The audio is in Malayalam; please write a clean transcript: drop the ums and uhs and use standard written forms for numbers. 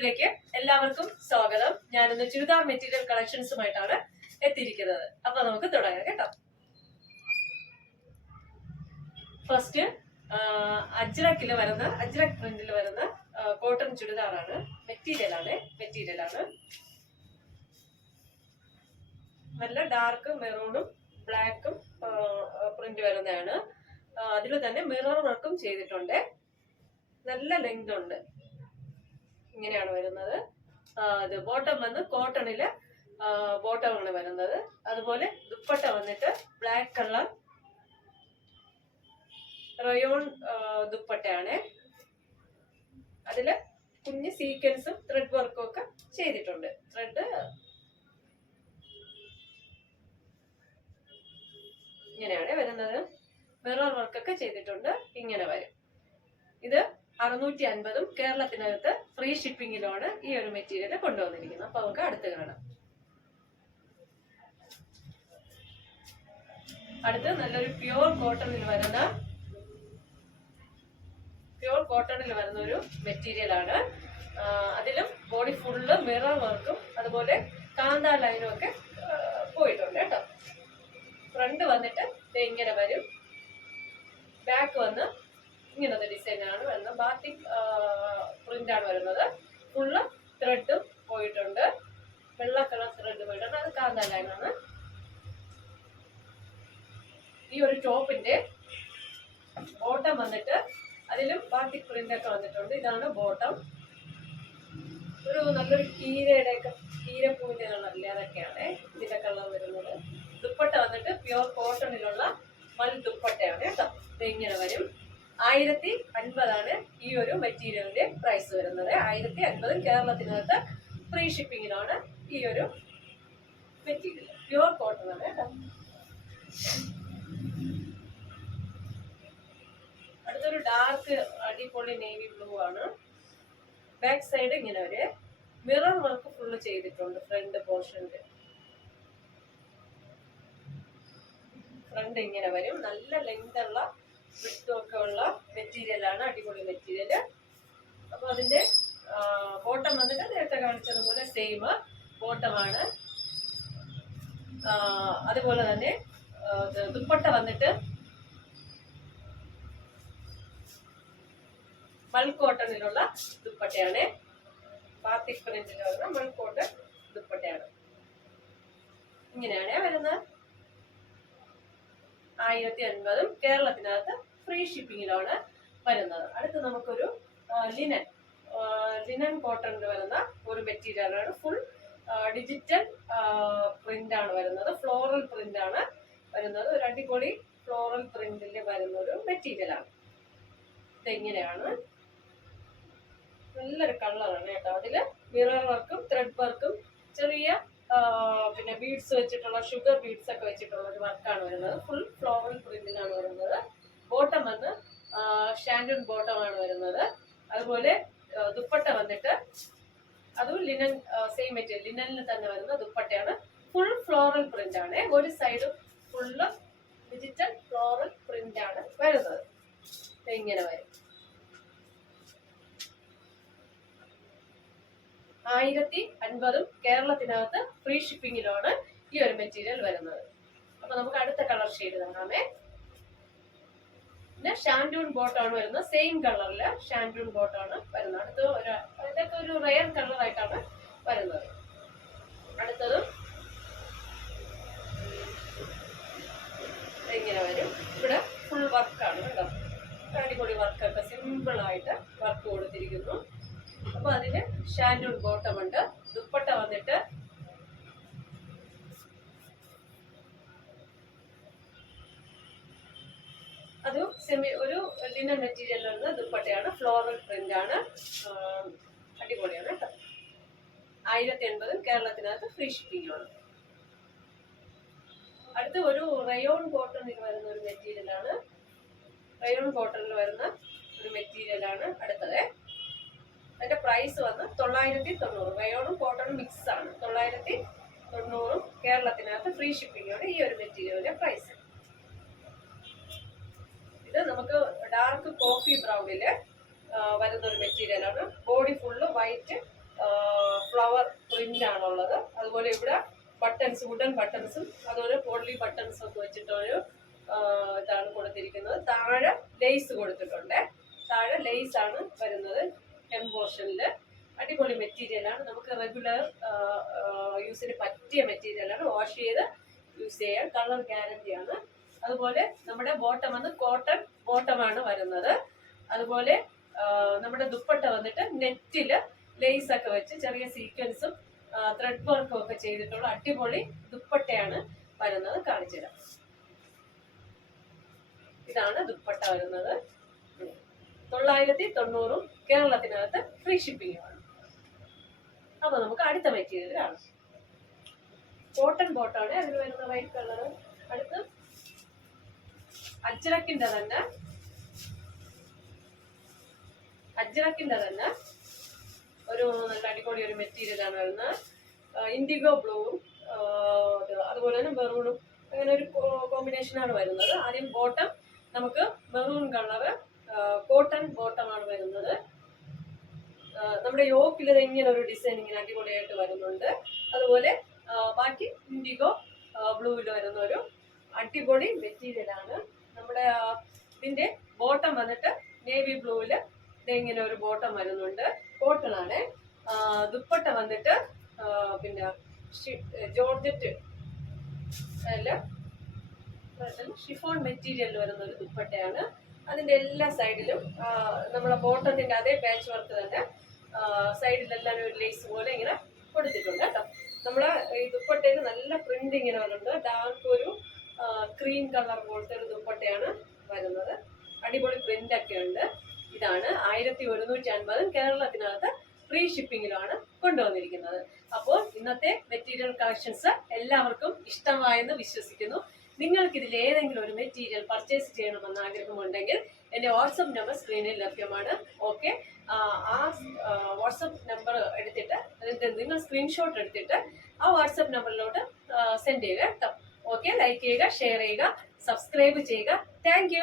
ഷോപ്പിലേക്ക് എല്ലാവർക്കും സ്വാഗതം. ഞാനിന്ന് ചുരിദാർ മെറ്റീരിയൽ കളക്ഷൻസുമായിട്ടാണ് എത്തിയിരിക്കുന്നത്. അപ്പൊ നമുക്ക് തുടങ്ങാം കേട്ടോ. ഫസ്റ്റ് അജ്രക്കിൽ വരുന്ന അജ്രക് പ്രിന്റിൽ വരുന്ന കോട്ടൺ ചുരിദാറാണ്. മെറ്റീരിയലാണ് നല്ല ഡാർക്ക് മെറൂണും ബ്ലാക്കും പ്രിന്റ് വരുന്നതാണ്. അതിൽ തന്നെ മിറർ വർക്കും ചെയ്തിട്ടുണ്ട്. നല്ല ലെങ്ത് ഉണ്ട്. ഇങ്ങനെയാണ് വരുന്നത്. ഇത് ബോട്ടം വന്ന് കോട്ടണില് ബോട്ടമാണ് വരുന്നത്. അതുപോലെ ദുപ്പട്ട വന്നിട്ട് ബ്ലാക്ക് കളർ റയോൺ ദുപ്പട്ടയാണ്. അതില് കുഞ്ഞ് സീക്വൻസും ത്രെഡ് വർക്കും ഒക്കെ ചെയ്തിട്ടുണ്ട്. ത്രെഡ് ഇങ്ങനെയാണ് വരുന്നത്. മിറർ വർക്കൊക്കെ ചെയ്തിട്ടുണ്ട്. ഇങ്ങനെ വരും. ഇത് 650 കേരളത്തിനകത്ത് ഫ്രീ ഷിപ്പിംഗിലാണ് ഈ ഒരു മെറ്റീരിയൽ കൊണ്ടുവന്നിരിക്കുന്നത്. അപ്പൊ നമുക്ക് അടുത്ത് കാണാം. അടുത്ത് നല്ലൊരു പ്യൂർ കോട്ടണിൽ വരുന്ന ഒരു മെറ്റീരിയൽ ആണ്. അതിലും ബോഡി ഫുള്ള് മിറർ വർക്കും അതുപോലെ കാന്ത ലൈനും ഒക്കെ പോയിട്ടുണ്ട് കേട്ടോ. ഫ്രണ്ട് വന്നിട്ട് ഇങ്ങനെ വരും. ബാക്ക് വന്ന് ഇങ്ങനത്തെ ഡിസൈൻ ആണ് വരുന്നത്. ബാത്തിക് പ്രിന്റ് ആണ് വരുന്നത്. ഫുള്ള് ത്രെഡും പോയിട്ടുണ്ട്. വെള്ള കളർ ത്രെഡ് പോയിട്ടുണ്ട്. അത് കാന്ത ലൈനാണ്. ഈ ഒരു ടോപ്പിന്റെ ബോട്ടം വന്നിട്ട് അതിലും ബാത്തിക് പ്രിന്റ് ഒക്കെ വന്നിട്ടുണ്ട്. ഇതാണ് ബോട്ടം. ഒരു നല്ലൊരു കീരപ്പൂവിന്റെ കളറില്ലേ, അതൊക്കെയാണ് ഇതിന്റെ കളർ വരുന്നത്. ദുപ്പട്ട വന്നിട്ട് പ്യൂർ കോട്ടണിലുള്ള മൽ ദുപ്പട്ടയാണ് കേട്ടോ. ഇങ്ങനെ വരും. 1050 ഈ ഒരു മെറ്റീരിയലിന്റെ പ്രൈസ് വരുന്നത്. 1050 കേരളത്തിനകത്ത് ഫ്രീ ഷിപ്പിംഗിലാണ് ഈ ഒരു മെറ്റീരിയൽ. പ്യൂർ കോട്ടൺ ആണ് കേട്ടോ. അടുത്തൊരു ഡാർക്ക് അടിപൊളി നേവി ബ്ലൂ ആണ്. ബാക്ക് സൈഡ് ഇങ്ങനെ ഒരു മിറർ വർക്ക് ഫുള്ള് ചെയ്തിട്ടുണ്ട്. ഫ്രണ്ട് പോർഷനില് ഫ്രണ്ട് ഇങ്ങനെ വരും. നല്ല ലെങ്ത് ഉള്ള വിട്ടും ഒക്കെ ഉള്ള മെറ്റീരിയലാണ്. അടിപൊളി മെറ്റീരിയൽ. അപ്പൊ അതിന്റെ ബോട്ടം വന്നിട്ട് നേരത്തെ കാണിച്ചതുപോലെ സെയിം ബോട്ടമാണ്. അതുപോലെ തന്നെ ദുപ്പട്ട വന്നിട്ട് മൾക്കോട്ടണിലുള്ള ദുപ്പട്ടയാണ്. ബാത്തിക് പ്രിന്റിലുള്ള മൾക്കോട്ടൺ ദുപ്പട്ടയാണ്. ഇങ്ങനെയാണ് വരുന്നത്. 1050 കേരളത്തിനകത്ത് ഫ്രീ ഷിപ്പിംഗിലാണ് വരുന്നത്. അടുത്ത് നമുക്കൊരു ലിനൻ കോട്ടണിൽ വരുന്ന ഒരു മെറ്റീരിയലാണ്. ഫുൾ ഡിജിറ്റൽ പ്രിന്റ് ആണ് വരുന്നത്. ഫ്ലോറൽ പ്രിന്റ് ആണ് വരുന്നത്. ഒരു അടിപൊളി ഫ്ലോറൽ പ്രിന്റിൽ വരുന്ന ഒരു മെറ്റീരിയലാണ്. ഇതെങ്ങനെയാണ് നല്ലൊരു കളറാണ് കേട്ടോ. അതില് മിറർ വർക്കും ത്രെഡ് വർക്കും ചെറിയ പിന്നെ ബീഡ്സ് വെച്ചിട്ടുള്ള ഷുഗർ ബീഡ്സ് ഒക്കെ വെച്ചിട്ടുള്ള ഒരു വർക്കാണ് വരുന്നത്. ഫുൾ ഫ്ലോറൽ പ്രിന്റിലാണ് വരുന്നത്. ബോട്ടം വന്ന് ഷാൻഡൂൺ ബോട്ടം ആണ് വരുന്നത്. അതുപോലെ ദുപ്പട്ട വന്നിട്ട് അതും ലിനൻ സെയിം മെറ്റീരിയൽ ലിനനിൽ തന്നെ വരുന്ന ദുപ്പട്ടയാണ്. ഫുൾ ഫ്ലോറൽ പ്രിന്റ് ആണ്. ഒരു side full digital floral print ആണ് വരുന്നത്. ഇങ്ങനെ വരും. 1050 കേരളത്തിനകത്ത് ഫ്രീ ഷിപ്പിംഗിലാണ് ഈ ഒരു മെറ്റീരിയൽ വരുന്നത്. അപ്പൊ നമുക്ക് അടുത്ത കളർ ഷെയ്ഡ് കാണാമേ. പിന്നെ ഷാൻഡൂൺ ബോട്ടാണ് വരുന്നത്. സെയിം കളറില് ഷാൻഡൂൺ ബോട്ടാണ് വരുന്നത്. ഇതൊക്കെ ഒരു റയർ കളർ ആയിട്ടാണ് വരുന്നത്. അടുത്തതും ഇങ്ങനെ വരും. ഇവിടെ ഫുൾ വർക്കാണ് കേട്ടോ. അടിപൊളി വർക്കൊക്കെ സിമ്പിൾ ആയിട്ട് വർക്ക് കൊടുത്തിരിക്കുന്നു. അപ്പൊ അതിന് ഷാൻഡൂൺ ബോട്ടം ഉണ്ട്. ദുപ്പട്ട വന്നിട്ട് അതും ഒരു ലിനൻ മെറ്റീരിയൽ വരുന്ന ദുപ്പട്ടയാണ്. ഫ്ലോറൽ പ്രിന്റ് ആണ്. അടിപൊളിയാണ് കേട്ടോ. 1050 കേരളത്തിനകത്ത് ഫ്രീ ഷിപ്പിംഗ് ആണ്. അടുത്ത ഒരു റയോൺ കോട്ടണിൽ വരുന്ന ഒരു മെറ്റീരിയലാണ്. റയോൺ കോട്ടണിൽ വരുന്ന ഒരു മെറ്റീരിയലാണ് അടുത്തത്. അതിന്റെ പ്രൈസ് വന്ന് 990. റയോണും കോട്ടണും മിക്സ് ആണ്. 990 കേരളത്തിനകത്ത് ഫ്രീ ഷിപ്പിംഗ് ആണ് ഈ ഒരു മെറ്റീരിയലിന്റെ പ്രൈസ്. ഇത് നമുക്ക് ഡാർക്ക് കോഫി ബ്രൗണില് വരുന്ന ഒരു മെറ്റീരിയലാണ്. ബോഡി ഫുള്ള് വൈറ്റ് പ്രിന്റാണുള്ളത്. അതുപോലെ ഇവിടെ ബട്ടൺസ്, വുഡൻ ബട്ടൺസും അതുപോലെ പോളി ബട്ടൺസും ഒക്കെ വെച്ചിട്ടൊരു ഇതാണ് കൊടുത്തിരിക്കുന്നത്. താഴെ ലേസ് കൊടുത്തിട്ടുണ്ട്. താഴെ ലേസ് ആണ് വരുന്നത് hem പോർഷനിൽ. അടിപൊളി മെറ്റീരിയലാണ്. നമുക്ക് റെഗുലർ യൂസിന് പറ്റിയ മെറ്റീരിയലാണ്. വാഷ് ചെയ്ത് യൂസ് ചെയ്യാൻ കളർ ഗ്യാരണ്ടിയാണ്. അതുപോലെ നമ്മുടെ ബോട്ടം വന്ന് കോട്ടൺ ബോട്ടമാണ് വരുന്നത്. അതുപോലെ നമ്മുടെ ദുപ്പട്ട വന്നിട്ട് നെറ്റിൽ ലേസ് ഒക്കെ വെച്ച് ചെറിയ സീക്വൻസും ത്രെഡ് വർക്കും ഒക്കെ ചെയ്തിട്ടുള്ള അടിപൊളി ദുപ്പട്ടയാണ് വരുന്നത്. കാണിച്ചുതരാം. ഇതാണ് ദുപ്പട്ട വരുന്നത്. 990 കേരളത്തിനകത്ത് ഫ്രീ ഷിപ്പിംഗുമാണ്. അപ്പൊ നമുക്ക് അടുത്ത മെറ്റീരിയൽ കാണാം. കോട്ടൺ ബോട്ടാണ് അതിന് വരുന്ന വൈറ്റ് കളർ. അടുത്ത് അജ്രക്കിന്റെ തന്നെ ഒരു നല്ല അടിപൊളി ഒരു മെറ്റീരിയൽ ആണ് വരുന്നത്. ഇൻഡിഗോ ബ്ലൂവും അതുപോലെ തന്നെ മെറൂണും അങ്ങനെ ഒരു കോമ്പിനേഷനാണ് വരുന്നത്. ആദ്യം ബോട്ടം നമുക്ക് മെറൂൺ കളറ് കോട്ടൺ ബോട്ടമാണ് വരുന്നത്. നമ്മുടെ യോക്കിൽ ഇങ്ങനെ ഒരു ഡിസൈൻ ഇങ്ങനെ അടിപൊളിയായിട്ട് വരുന്നുണ്ട്. അതുപോലെ ബാക്കി ഇൻഡിഗോ ബ്ലൂവിൽ വരുന്ന ഒരു അടിപൊളി മെറ്റീരിയലാണ്. നമ്മുടെ ഇതിന്റെ ബോട്ടം വന്നിട്ട് നേവി ബ്ലൂവിൽ ഇങ്ങനെ ഒരു ബോട്ടം വരുന്നുണ്ട്. കോട്ടൺ ആണ്. ദുപ്പട്ട വന്നിട്ട് പിന്നെ ജോർജറ്റ് അല്ല ഷിഫോൺ മെറ്റീരിയൽ വരുന്ന ഒരു ദുപ്പട്ടയാണ്. അതിന്റെ എല്ലാ സൈഡിലും നമ്മളെ ബോട്ടത്തിന്റെ അതേ പാച്ച് വർക്ക് തന്നെ സൈഡിലെല്ലാം ഒരു ലേസ് പോലെ ഇങ്ങനെ കൊടുത്തിട്ടുണ്ട് കേട്ടോ. നമ്മളെ ഈ ദുപ്പട്ടയിൽ നല്ല പ്രിന്റ് ഇങ്ങനെ വരുന്നുണ്ട്. ഡാർക്ക് ഒരു ക്രീം കളർ പോലത്തെ ഒരു ദുപ്പട്ടയാണ് വരുന്നത്. അടിപൊളി പ്രിന്റ് ഒക്കെ ഉണ്ട്. ഇതാണ് 1150 കേരളത്തിനകത്ത് ഫ്രീ ഷിപ്പിങ്ങിലാണ് കൊണ്ടുവന്നിരിക്കുന്നത്. അപ്പോൾ ഇന്നത്തെ മെറ്റീരിയൽ കളക്ഷൻസ് എല്ലാവർക്കും ഇഷ്ടമായെന്ന് വിശ്വസിക്കുന്നു. നിങ്ങൾക്ക് ഇതിൽ ഏതെങ്കിലും ഒരു മെറ്റീരിയൽ പർച്ചേസ് ചെയ്യണമെന്ന് ആഗ്രഹമുണ്ടെങ്കിൽ എൻ്റെ വാട്സപ്പ് നമ്പർ സ്ക്രീനിൽ ലഭ്യമാണ്. ഓക്കെ, ആ വാട്സപ്പ് നമ്പർ എടുത്തിട്ട് നിങ്ങൾ സ്ക്രീൻഷോട്ട് എടുത്തിട്ട് ആ വാട്സപ്പ് നമ്പറിലോട്ട് സെൻഡ് ചെയ്യുക കേട്ടോ. ഓക്കെ, ലൈക്ക് ചെയ്യുക, ഷെയർ ചെയ്യുക, സബ്സ്ക്രൈബ് ചെയ്യുക. താങ്ക്